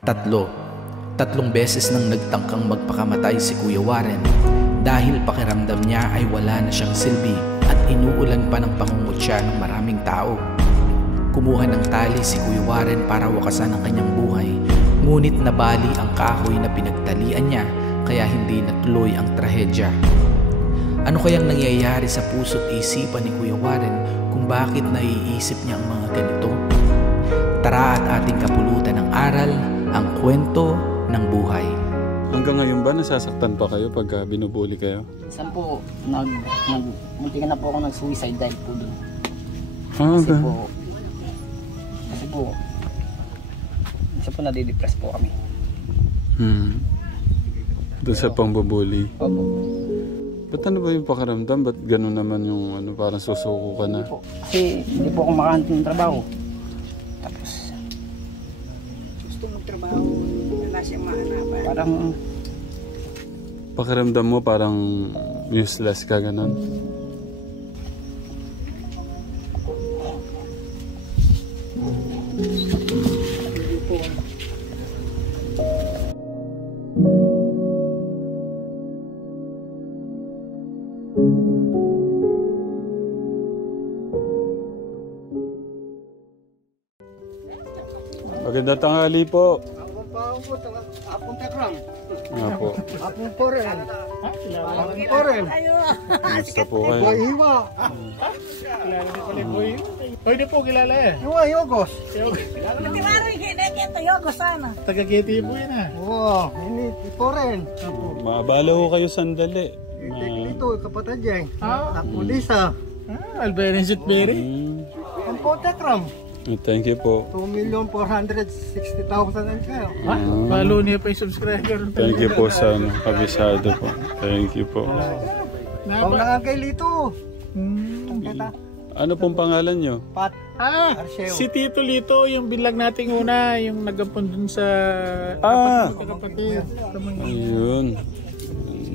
Tatlong beses nang nagtangkang magpakamatay si Kuya Warren dahil pakiramdam niya ay wala na siyang silbi at inuulan pa ng pangungutya ng maraming tao. Kumuha ng tali si Kuya Warren para wakasan ang kanyang buhay, ngunit nabali ang kahoy na pinagtalian niya kaya hindi natuloy ang trahedya. Ano kayang nangyayari sa puso't isipan ni Kuya Warren kung bakit naiisip niya ang mga ganito? Tara at ating kapulutan ng aral, ang kwento ng buhay. Hanggang ngayon ba nasasaktan pa kayo pag binubuli kayo? Minsan po, munti na po ako nag-suicide dahil po doon. Kasi po, minsan po nadidepress po kami. Doon sa pangbubuli. Opo. Ba't ano ba yung pakiramdam? Ba't gano'n naman yung parang susuko ka na? Kasi hindi po ako makahanap ng trabaho. Tapos, gusto magtrabaho, wala siyang mahanapan. parang Pakiramdam mo parang useless ka gano'n? Magandang tanghali po. Apong tekram. Nga po. Apong poren. Apong poren. Kamusta po kayo? Hiwa. Kilala niyo pala po yun. Pwede po kilala eh. Hiwa, yogos. Matiwari kinekita yogo sana. Taga-Geti po yun ah. Oo, ini poren. Maabala ho kayo sandali. Dito, kapatid yan. Ah. Pulisa. Alberin Sitberi. Apong tekram. Thank you po. 2,460,000 ang kayo. Follow niyo pa yung subscriber. Thank you po sa kabisado po. Thank you po. Pang nakakay lito. Ang kita. Ano pong pangalan nyo? Pat. Arceo. Si Tito Lito, yung bilag nating una, yung nagampun dun sa kapatid. Ayun.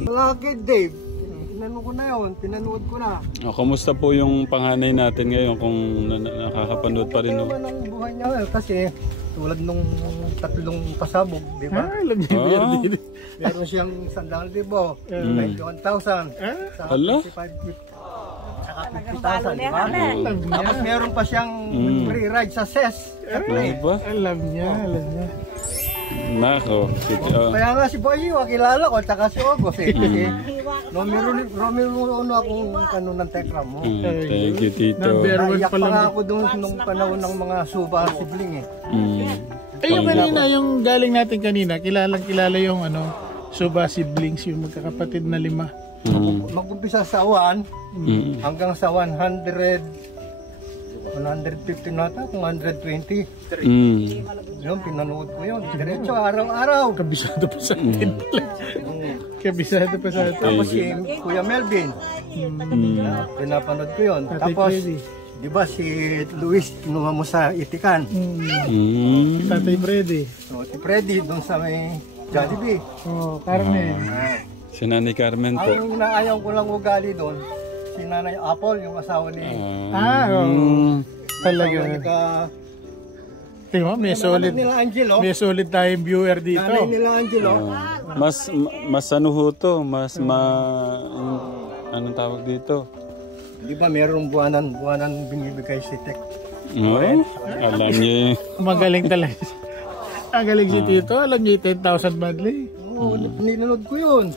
Malaki Dave. Tinanong ko na yun. Pinanood ko na. Kamusta po yung panganay natin ngayon kung nakakapanood pa rin? Ano naman ang buhay niya ngayon? Kasi tulad nung tatlong pasabog, di ba? Alam niyo yung Meron siyang 100,000, 91,000, saka Ala? 55,000, saka 50,000, di ba? Tapos meron pa siyang free ride sa SES. Ano ba? Alam niya. Nako. Kaya nga si Boy Hiwa, kilala ko, tsaka si Ogos eh. Kasi Romero akong ng tekram mo. Thank you, Tito. Number one Naiyak pa pa lang. nga ako doon nung panahon ng mga suba sibling eh. Ay, yung kanina, yung galing natin kanina, kilala yung Suba siblings, yung magkakapatid na 5. Mag-umpisa sa 1 hanggang sa 150 nata, kung 120. Yun, pinanood ko yun. Diretso, araw-araw. Kabisado pa sa atin. Kabisado pa sa atin. Tapos si Kuya Melvin. Pinapanood ko yun. Tatay Tapos, Freddy. di ba si Luis, kinuha mo sa Itikan. Tatay Freddy. So, si Freddy, doon sa may Jollibee. Oh, Carmen. Si Nanay Carmen po. Ang inaayaw ko lang ugali doon, si Nanay Apple, yung asawa ni... Talaga. Tingnan mo, nila Angelo. may solid tayong viewer dito. Nanay nila Angelo. Mas ano ho to? Anong tawag dito? Di ba mayroong buwanan binibigay si Tek? Alam niyo. Magaling talaga. Ang galing si Tito. Alam niyo, 10,000 monthly. Oo, ninanood ko yun.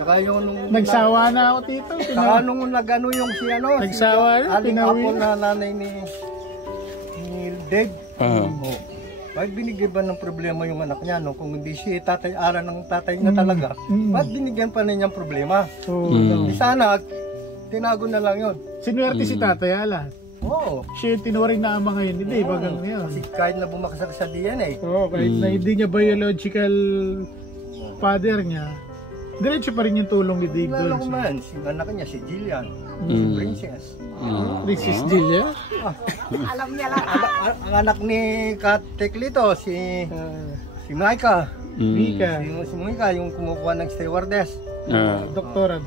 Saka yung nung... Nagsawa na ako, Tito. Saka nung nagano yung si Nagsawa si na, Aling pinawi Apple na nanay ni Dave. Bakit binigyan ba ng problema yung anak niya, no? Kung hindi si tatay Ara ng tatay niya talaga, bakit binigyan pa niya ng problema? Di sana, tinago na lang yun. Sinuwerte si Tatay Ala. Oo. Siya yung tinuring na ama ngayon. Hindi, bagang ngayon. Kasi kahit na bumaksak sa DNA, Oo, kahit na hindi niya biological father niya, diretso pa rin yung tulong ni Dave kilala doon. ko man, si anak niya, si Jillian, si Princess. Princess Jilia. Alam niya lang. Ang anak ni Kateklito, si Maika. Mika. Si Mika, yung kumukuha ng stewardess. Doktora.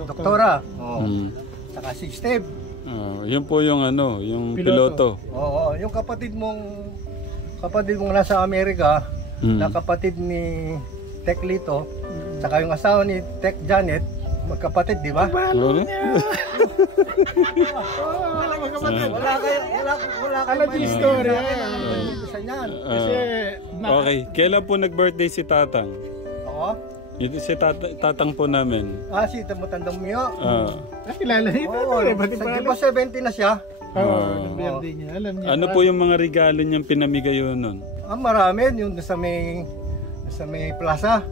Saka si Steve. Yun po yung yung piloto. Oo, yung kapatid mong nasa Amerika, na kapatid ni Tek Lito, saka yung asawa ni Tek Janet, magkapatid, di ba? Sorry? Wala kayo, wala kayo. Alam yung story. Isa niyan. Kasi, Okay, kailan po nag-birthday si Tatang? Oo. Ito si Tatang po namin. Si Matandang Mio. kilala nito. Oo, Di ba? sa 70 na siya. Oo, ng birthday niya. Alam niya. Ano po yung mga regalo niyang pinamigay yun nun? Marami, yung sa may plaza.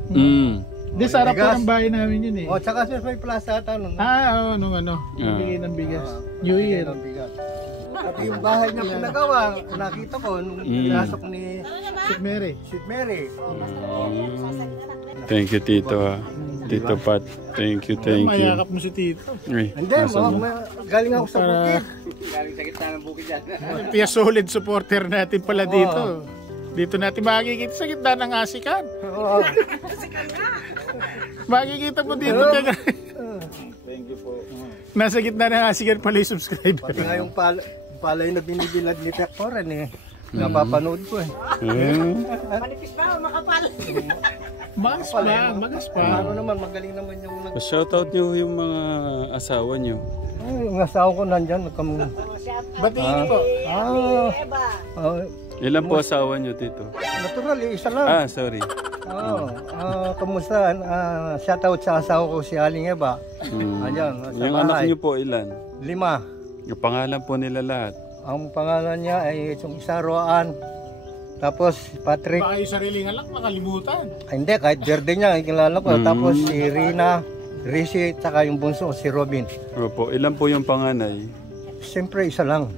Di, sa harap po bigas. ng bahay namin yun eh. Tsaka sa may plaza ata nun. Oo, nung bigay ng bigas. New Year. Ng bigas. Pati yung bahay niya pinagawa, nakita ko nung pinasok ni St. Mary. St. Mary. Thank you, Tito. Tito Pat. Thank you. Mayakap mo si Tito. Ay, Hindi, galing ako sa bukid. Kaya solid supporter natin pala dito. Dito natin makikita sa gitna ng asikan. Oo. Makikita mo dito. Thank you po. Nasa gitna ng asikan pala yung subscriber. Pati nga yung palay na binibilad ni Tektoran eh. Napapanood ko eh. Manipis pa, makapal. Magas pa. Ano naman, magaling naman yung shoutout niyo yung mga asawa niyo. yung asawa ko nandyan. Batiin po. Ilan po asawa niyo, Tito? Natural, isa lang. Sorry. Kamusta? Shoutout sa asawa ko si Aling Eva. Ayan, sa Yung bahay. anak niyo po, ilan? 5. Yung pangalan po nila lahat. Ang pangalan niya ay itong isa Roan. Tapos si Patrick. Baka yung sariling anak makalimutan. Hindi, kahit birthday niya, kilala ko. Tapos si Rina, Rishi, saka yung bunso, si Robin. Opo, ilan po yung panganay? Siyempre, isa lang.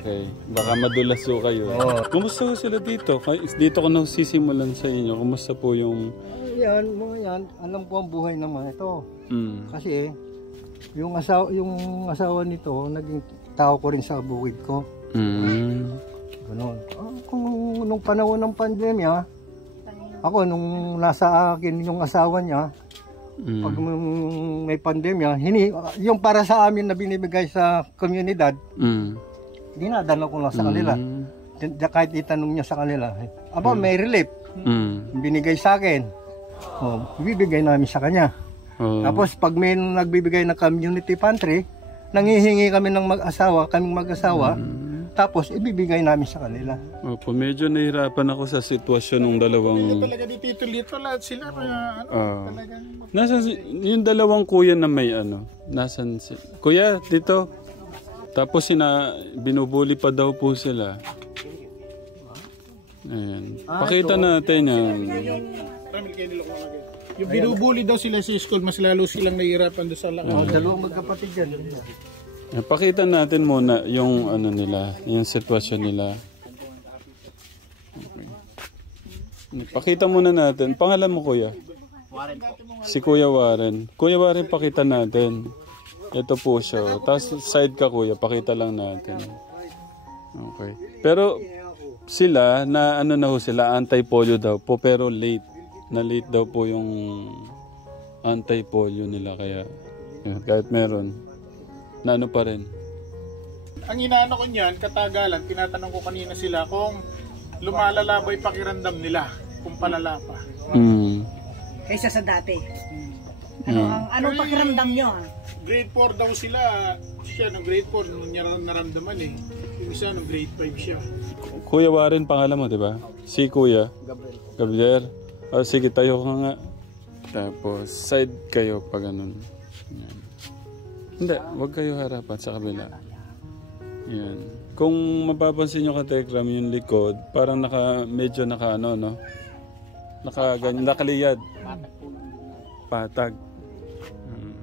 Okay. Baka madulas po kayo. Kumusta po sila dito? Dito ko na sisimulan sa inyo. Kumusta po yung... Mga yan, alam ko ang buhay naman ito. Kasi yung asawa nito, naging tao ko rin sa bukid ko. Ganon. Kung nung panahon ng pandemya, ako nung nasa akin yung asawa niya, pag may pandemya, yung para sa amin na binibigay sa komunidad, dinadala ko lang sa kanila. Kahit itanong niya sa kanila, may relief, binigay sa akin, bibigay namin sa kanya. Tapos pag may nagbibigay ng community pantry, nangihingi kami ng kaming mag-asawa, tapos ibibigay namin sa kanila. Opo, medyo nahirapan ako sa sitwasyon ng dalawang... Talaga dito lahat sila. Nasaan yung dalawang kuya na may Nasaan si... Kuya, dito. Tapos binubuli pa daw po sila. Ayan. Pakita natin yan. Yung binubuli daw sila sa school, mas lalo silang nahihirapan doon sa lakas. Dalawang magkapatid yan. Pakita natin muna yung nila, yung sitwasyon nila. Okay. Pakita muna natin. Pangalan mo, Kuya? Warren po. Si Kuya Warren. Kuya Warren, pakita natin. Ito po siya. Tapos side ka, Kuya. Pakita lang natin. Okay. Pero sila, na sila, anti-polio daw po, pero late. Na late daw po yung anti-polio nila. Kaya, kahit meron, na pa rin. Ang inaano ko niyan, katagalan, tinatanong ko kanina sila kung lumalala ba yung pakiramdam nila, kung palala pa. Kaysa sa dati. Anong pakiramdam nyo? Grade 4 daw sila, siya nung grade 4, nung niya naramdaman eh. Yung isa nung grade 5 siya. Kuya Warren, pangalan mo, di ba? Si Kuya? Gabriel. Sige, tayo ka nga. Tapos, side kayo pag ganun. Yan. Hindi, huwag kayo harapan sa kabila. Yan. Kung mapapansin nyo ka, Tekram, yung likod, parang medyo nakaliyad. Patag.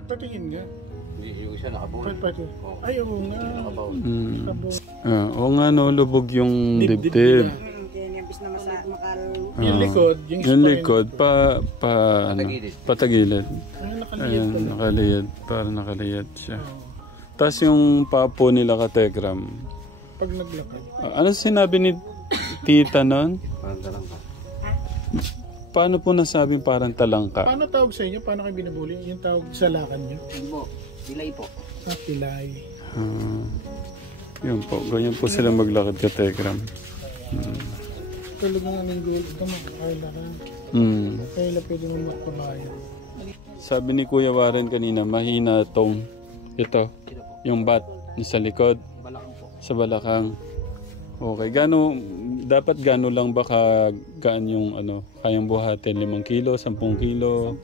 Patingin nga. Yung isa nakabuhay. Ay, oo nga. Oo nga, lubog yung dibdib. Yung likod, yung likod, patagilid. Ayan, nakaliyad. Parang nakaliyad siya. Tapos yung papo nila ka Tekram. Pag naglakad. Ano sinabi ni Tita nun? Parang talangka. Paano po nasabing parang talangka? Paano tawag sa inyo? Paano kayo binubuli? Yung tawag sa lakan nyo? Pilay po. Pilay. Yun po. Ganyan po sila maglakad ka Tekram. talagang anong goal. Ito makakaila ka. Kaya pwede mo magpamaya. Sabi ni Kuya Warren kanina, mahina tong ito, yung bat sa likod, sa balakang. Okay, dapat gano lang ba gaan yung kayang buhatin? 5 kilo, 10 kilo?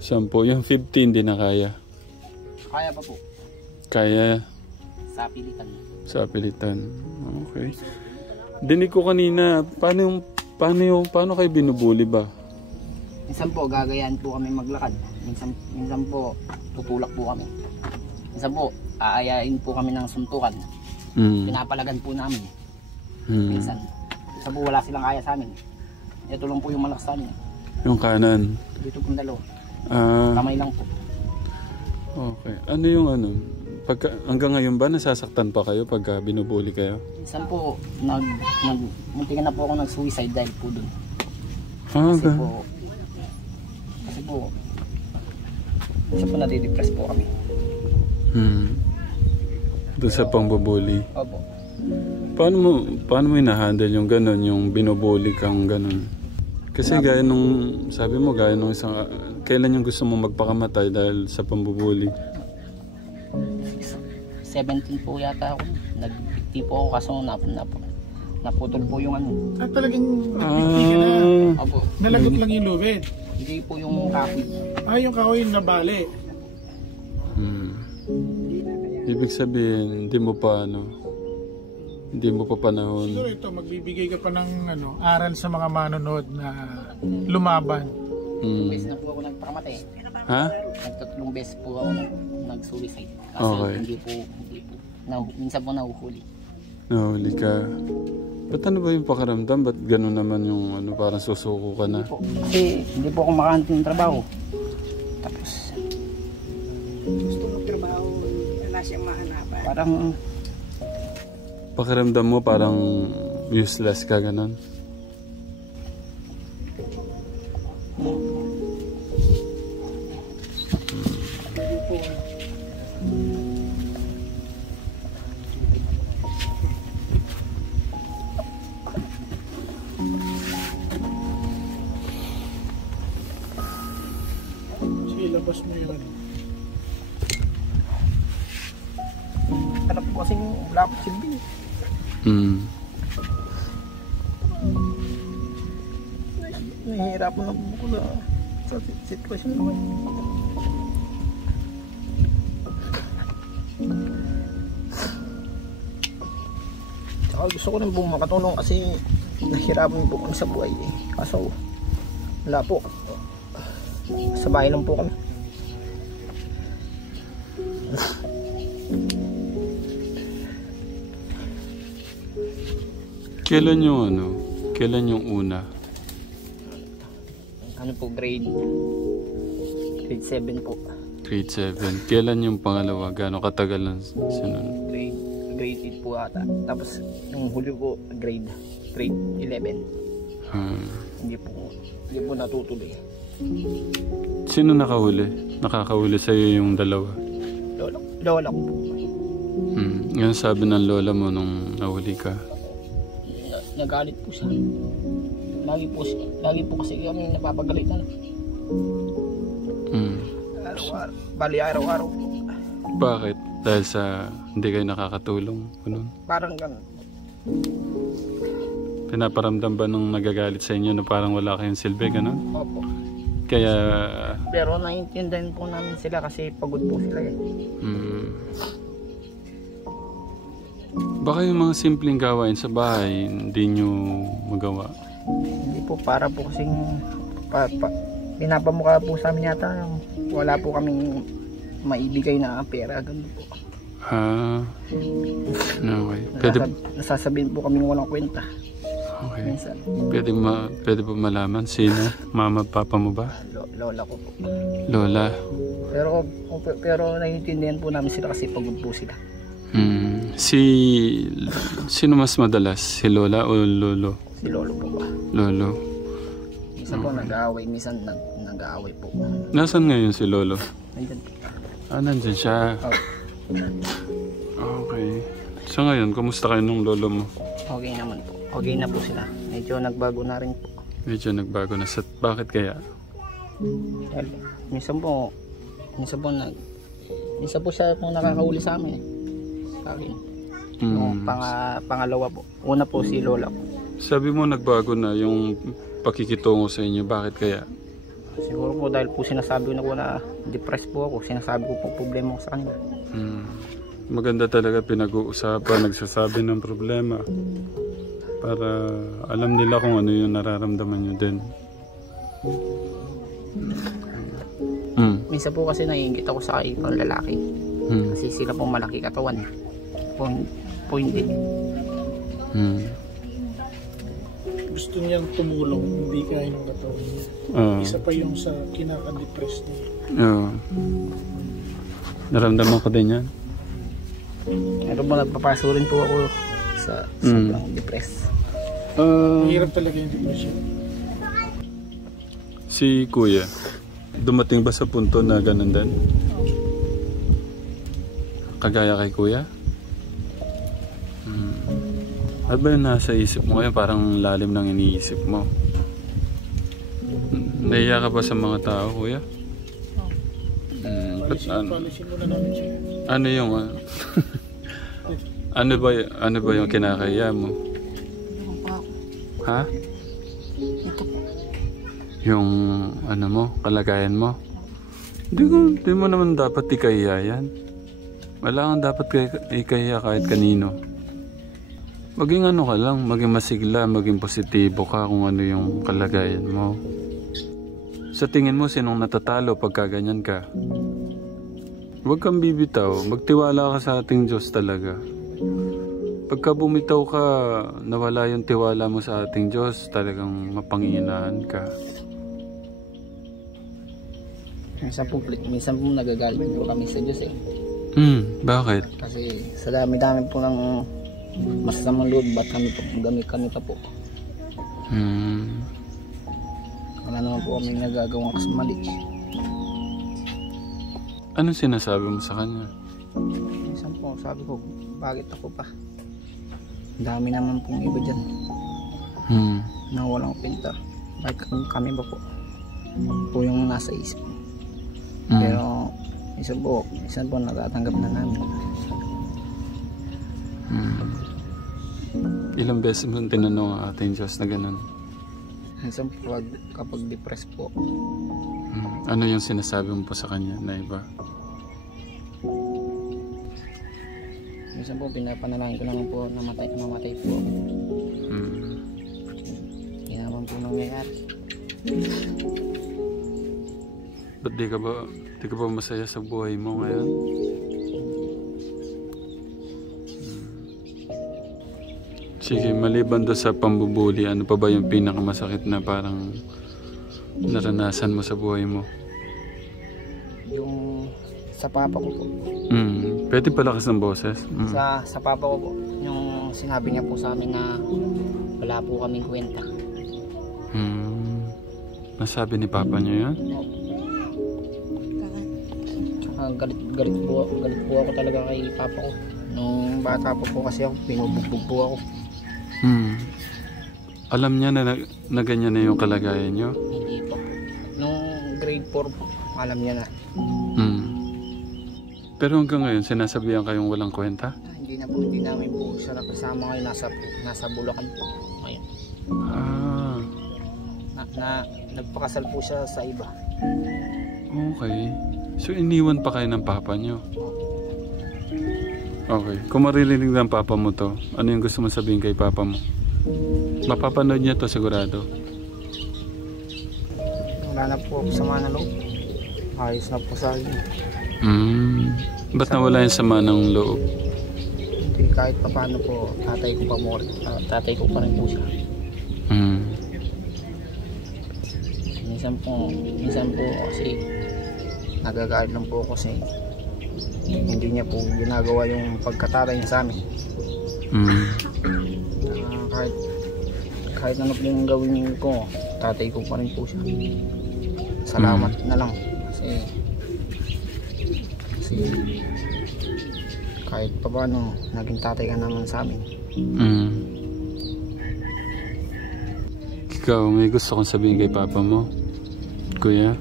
10 po. Yung 15 di na kaya? Kaya pa po. Kaya? Sa pilitan. Okay. Dinig ko kanina, paano kayo binubuli ba? Minsan po, gagayahan po kami maglakad. Minsan po, tutulak po kami. Minsan po, aayain po kami ng suntukan. Pinapalagan po namin. Minsan po, wala silang kaya sa amin. Ito lang po yung malakas sa amin. Yung kanan? Dito pong dalawa. Kamay lang po. Okay. Ano yung hanggang ngayon ba nasasaktan pa kayo pag binubuli kayo? Minsan po, muntikan na po ako nag-suicide dahil po dun. Kasi po, nadidepress po kami. Doon sa pangbubuli? Opo. Paano mo ina-handle yung gano'n, yung binubuli kang gano'n? Kasi gaya nung, sabi mo, gaya nung isang, kailan yung gusto mo magpakamatay dahil sa pambubuli? 17 po yata ako. Nag-50 po ako kaso naputol po yung talagang nag-50 ka na? Opo. Nalagot lang yung lubid? Hindi po yung kahoy. Yung kahoy na bali. Ibig sabihin, hindi mo pa panahon. Siguro ito, magbibigay ka pa ng aral sa mga manonood na lumaban. Beses na po ako nagpakamatay. Ha? Nagtatlong beses po ako nag-suicide. Kasi hindi po. Minsan po nahuhuli. Nahuli ka. Ba't ano ba yung pakaramdam? Ba't gano'n naman yung parang susuko ka na? Kasi hindi po ako makahanap ng trabaho. Tapos Gusto mo trabaho, wala siyang mahanapan. parang Pakiramdam mo parang useless ka, gano'n? Sige, labas mo yun. hanap po kasing wala po silbi. Nahihirapan na po na sa sitwasyon naman. Tsaka gusto ko rin pong makatulong kasi nahihirapan po kami sa buhay eh. Kaso wala po. Sa bahay lang po kami. Kailan yung una? Ano po, grade 7 po. Grade 7. Kailan yung pangalawa? Gaano katagal lang sinunod? Grade 8 po ata. Tapos yung huli po, grade 11. Hindi po natutuloy. Sino nakahuli? Nakakahuli sa'yo yung dalawa? Lola ko po. Yan sabi ng lola mo nung nahuli ka? Nagalit po siya. Lagi po kasi kami napapagalitan. Araw-araw. Bali araw-araw. Bakit? Dahil sa hindi kayo nakakatulong? Ganun? Parang ganun. Pinaparamdam ba nung nagagalit sa inyo na parang wala kayong silbi? Ganun? Opo. Kaya... Pero naiintindihan po namin sila kasi pagod po sila eh. Baka yung mga simpleng gawain sa bahay hindi nyo magawa? Hindi po, para po kasing pinapamukha po sa amin yata wala po kaming maibigay na pera, ganun po. Okay. Nasasabihin po kaming walang kwenta. Okay. Minsan. Pwede po malaman sino? Mama at papa mo ba? Lola ko po. Lola. Pero naiintindihan po namin sila kasi pagod po sila. Sino mas madalas? Si Lola o Lolo? Si Lolo po ba? Lolo. Minsan po nag-aaway, minsan nag-aaway po. Nasaan ngayon si Lolo? Nandyan po. Nandyan siya. Oh. Okay. So ngayon, kumusta kayo nung lolo mo? Okay naman po. Okay na po sila. Medyo nagbago na rin po. Medyo nagbago na. Bakit kaya? Dahil minsan po siya po nakakahuli sa amin. Sa akin. Yung pangalawa po. Una po si lola po. Sabi mo nagbago na yung pakikitungo sa inyo. Bakit kaya? Siguro po dahil po sinasabi ko na po na depressed po ako. Sinasabi ko po problema ko sa kanila. Maganda talaga pinag-uusapan, nagsasabi ng problema para alam nila kung ano yung nararamdaman nyo din. Minsan po kasi naiingit ako sa ibang lalaki. Kasi sila po malaki katawan. Po hindi. Gusto niyang tumulong, hindi kaya ng katawan niya. Isa pa yung sa kinaka-depressed niya. Naramdaman ko din yan. Pero po nagpapaso rin po ako sa sobrang depressed. Mahirap talaga yung depression. Si Kuya, dumating ba sa punto na ganun din? Kagaya kay Kuya? Ano ba yung nasa isip mo ngayon? Parang lalim ng iniisip mo. Nahiya ka ba sa mga tao, Kuya? Policy muna namin siya. Ano yung ano ba yung kinakaya mo? Ha? Yung ano mo, kalagayan mo? Hindi mo naman dapat ikahiya yan. Wala kang dapat ikahiya kahit kanino. Maging ano ka lang, maging masigla, maging positibo ka kung ano yung kalagayan mo. Sa tingin mo, sinong natatalo pagka ganyan ka? Huwag kang bibitaw, magtiwala ka sa ating Diyos talaga. Pagka bumitaw ka, nawala yung tiwala mo sa ating Diyos, talagang mapanghinaan ka. Minsan po nagagalit po kami sa Diyos eh. Bakit? Kasi sa dami-dami po ng masasamang loob, ba't kami pa po? Wala naman po kami nagagawang kasmali. Anong sinasabi mo sa kanya? Minsan po sabi ko, bakit ako pa? Dami naman pong iba dyan. Na walang pinta. Bakit kami ba po? Po yung nasa isip. Pero minsan po natatanggap na namin. Ilang beses mo tinanong ang ating Diyos na ganun? Minsan po kapag depressed po. Ano yung sinasabi mo po sa kanya na iba? Minsan po pinapanalangin ko naman po na mamatay po ako. Hindi naman po nangyayari. Ba't di ka ba masaya sa buhay mo ngayon? Sige, maliban doon sa pambubuli, ano pa ba yung pinakamasakit na parang naranasan mo sa buhay mo? Yung sa papa ko po. Pwede palakas ng boses? Sa papa ko po, yung sinabi niya po sa amin na wala po kaming kwenta. Nasabi ni papa niya yan? Galit po ako talaga kay papa ko. Nung bata po kasi ako, pinubugbog po ako. Alam niya na ganyan na yung kalagayan niyo? Hindi pa po. Nung grade 4 po, alam niya na. Pero hanggang ngayon, sinasabihan kayong walang kwenta? Hindi na po, hindi namin po siya nakasama ngayon. Nasa Bulacan po ngayon. Nagpakasal po siya sa iba. Okay. So iniwan pa kayo ng papa niyo? Okay. Kung maririnig ng papa mo to, ano yung gusto mo sabihin kay papa mo? Mapapanood niya to sigurado. Wala na po ako sama na loob. Ayos na po sa akin. Ba't nawala yung sama ng loob? Hindi, kahit pa paano po, tatay ko pa rin po siya. Minsan po kasi nagagalit lang po ako kasi hindi niya po ginagawa yung pagkatatay niya sa amin. Kahit ano pong gawin ko, tatay ko pa rin po siya. Salamat na lang kasi kahit pa paano, naging tatay ka naman sa amin. Ikaw, may gusto kong sabihin kay papa mo? Kuya?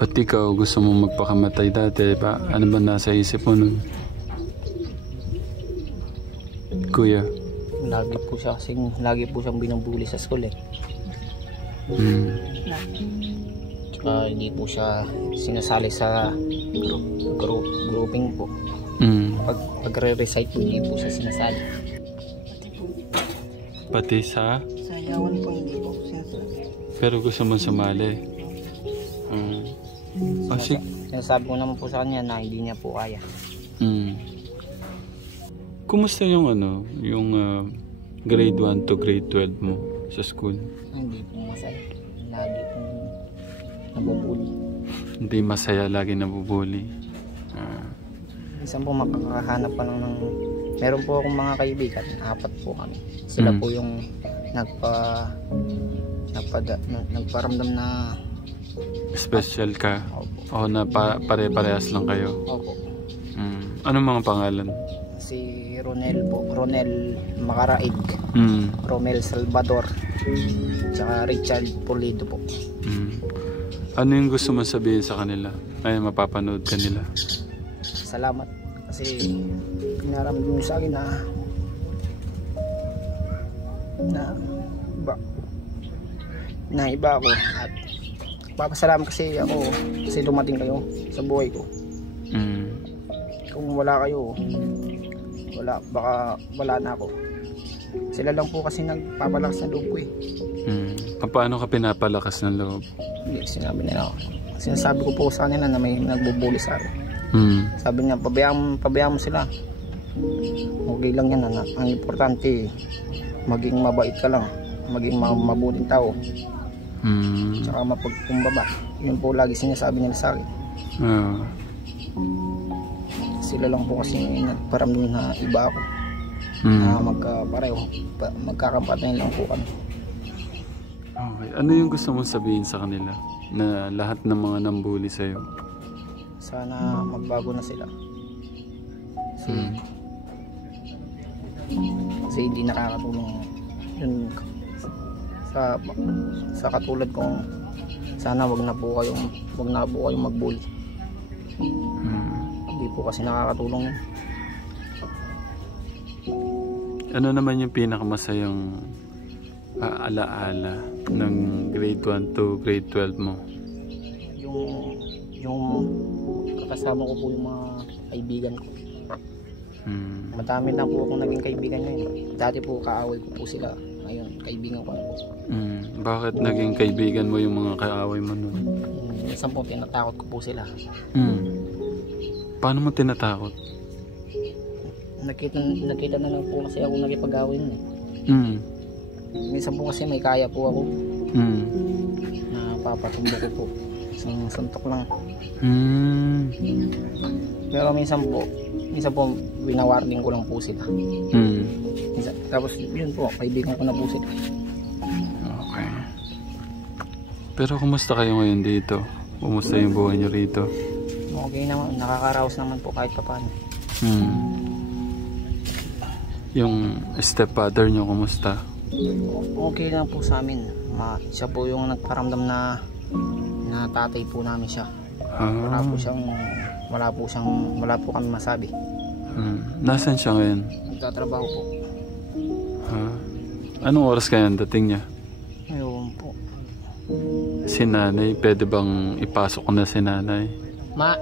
Ba't ikaw gusto mong magpakamatay dati? Ano ba nasa isip mo nun? Kuya? Lagi po siya kasing, lagi po siyang binubuli sa school eh. Tsaka hindi po siya sinasali sa grouping po. Pag-re-recite po, hindi po siya sinasali. Pati sa? Sayawan po hindi po sinasabi. Pero gusto mong sumali? Sige. Sinasabi ko naman po sa kanya na hindi niya po kaya. Kumusta yung grade 1 to grade 12 mo sa school? Hindi po masaya. Lagi po nabubuli. Hindi masaya, lagi nabubuli. Minsan po makakahanap pa lang ng... Meron po akong mga kaibigan, 4 po kami. Sila po yung nagparamdam na... Special ka? Opo. O na pare-parehas lang kayo? Opo. Anong mga pangalan? Si Ronel po, Ronel Macaraig, Romel Salvador, tsaka Richard Pulido po. Ano yung gusto mo sabihin sa kanila? Ay, mapapanood ka nila. Salamat kasi pinaramdam mo sa akin na iba ako, at papasalamat kasi ako kasi dumating kayo sa buhay ko. Kung wala kayo, baka wala na ako. Sila lang po kasi nagpapalakas ng loob ko eh. Paano ka pinapalakas ng loob? Hindi, sinasabi ko po sa kanila na may nagbubuli sa akin. Sabi niya, pabayaan mo sila. Okay lang yan. Ang importante, maging mabait ka lang. Maging mabuting tao. Tsaka mapagkumbaba. Yun po lagi sinasabi nila sa akin. Sila lang po kasi nagparamdam na iba ako. Na magkapareho. Magkakapatay lang po kami. Okay. Ano yung gusto mong sabihin sa kanila? Na lahat ng mga nambuli sa'yo? Sana magbago na sila. Kasi hindi nakakatulong yun sa katulad kong sana wag na po kayong magbully. Hindi po kasi nakakatulong yun. Ano naman yung pinakamasayang alaala ng grade 1 to grade 12 mo? Yung kasama ko po yung mga kaibigan ko. Madami na po akong naging kaibigan ngayon. Dati po kaaway ko po sila. Ngayon, kaibigan ko na po. Bakit naging kaibigan mo yung mga kaaway mo nun? Minsan po tinatakot ko po sila. Paano mo tinatakot? Nakita na lang po kasi ako nakipag-away nun eh. Minsan po kasi may kaya po ako. Na papatumbo ko po. Isang suntok lang. Pero minsan po winawarning ko lang po sila. Tapos yun po, kaibigan ko na po sila. Okay. Pero kumusta kayo ngayon dito? Kumusta yung buhay nyo rito? Okay naman, nakakaraos naman po kahit pa paano. Yung stepfather nyo, kumusta? Okay lang po sa amin. Siya po yung nagparamdam na tatay po namin siya. Wala po kami masabi. Nasaan siya ngayon? Nagtatrabaho po. Anong oras kaya ang dating niya? Ayun po. Si nanay, pwede bang ipasok ko na si nanay? Ma!